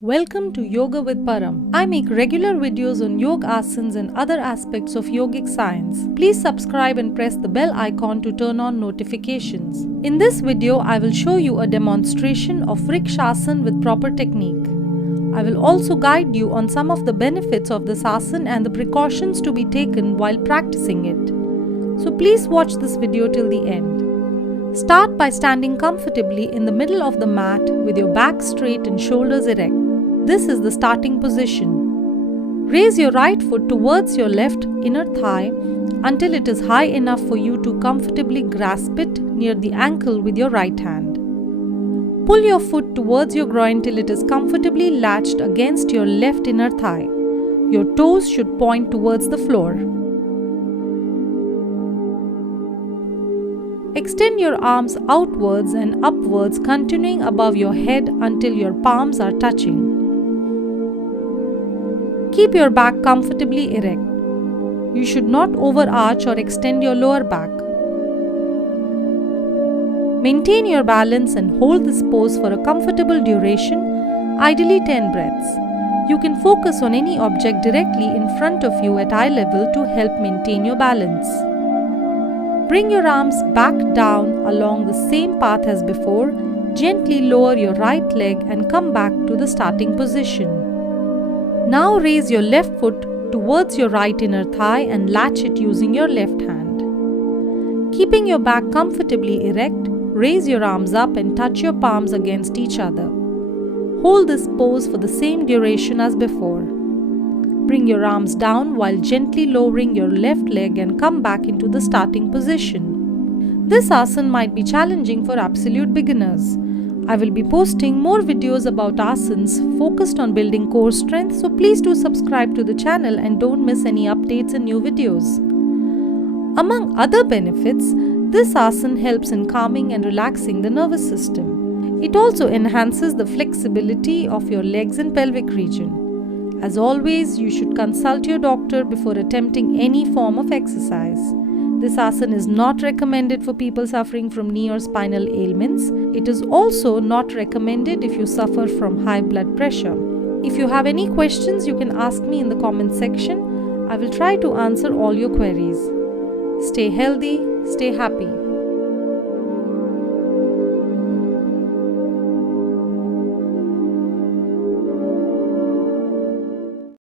Welcome to Yoga with Param. I make regular videos on yoga asanas and other aspects of yogic science. Please subscribe and press the bell icon to turn on notifications. In this video, I will show you a demonstration of Vrikshasana with proper technique. I will also guide you on some of the benefits of this asana and the precautions to be taken while practicing it. So please watch this video till the end. Start by standing comfortably in the middle of the mat with your back straight and shoulders erect. This is the starting position. Raise your right foot towards your left inner thigh until it is high enough for you to comfortably grasp it near the ankle with your right hand. Pull your foot towards your groin till it is comfortably latched against your left inner thigh. Your toes should point towards the floor. Extend your arms outwards and upwards, continuing above your head until your palms are touching. Keep your back comfortably erect. You should not overarch or extend your lower back. Maintain your balance and hold this pose for a comfortable duration, ideally 10 breaths. You can focus on any object directly in front of you at eye level to help maintain your balance. Bring your arms back down along the same path as before. Gently lower your right leg and come back to the starting position. Now raise your left foot towards your right inner thigh and latch it using your left hand. Keeping your back comfortably erect, raise your arms up and touch your palms against each other. Hold this pose for the same duration as before. Bring your arms down while gently lowering your left leg and come back into the starting position. This asana might be challenging for absolute beginners. I will be posting more videos about asanas focused on building core strength, so please do subscribe to the channel and don't miss any updates and new videos. Among other benefits, this asana helps in calming and relaxing the nervous system. It also enhances the flexibility of your legs and pelvic region. As always, you should consult your doctor before attempting any form of exercise. This asana is not recommended for people suffering from knee or spinal ailments. It is also not recommended if you suffer from high blood pressure. If you have any questions, you can ask me in the comment section. I will try to answer all your queries. Stay healthy, stay happy.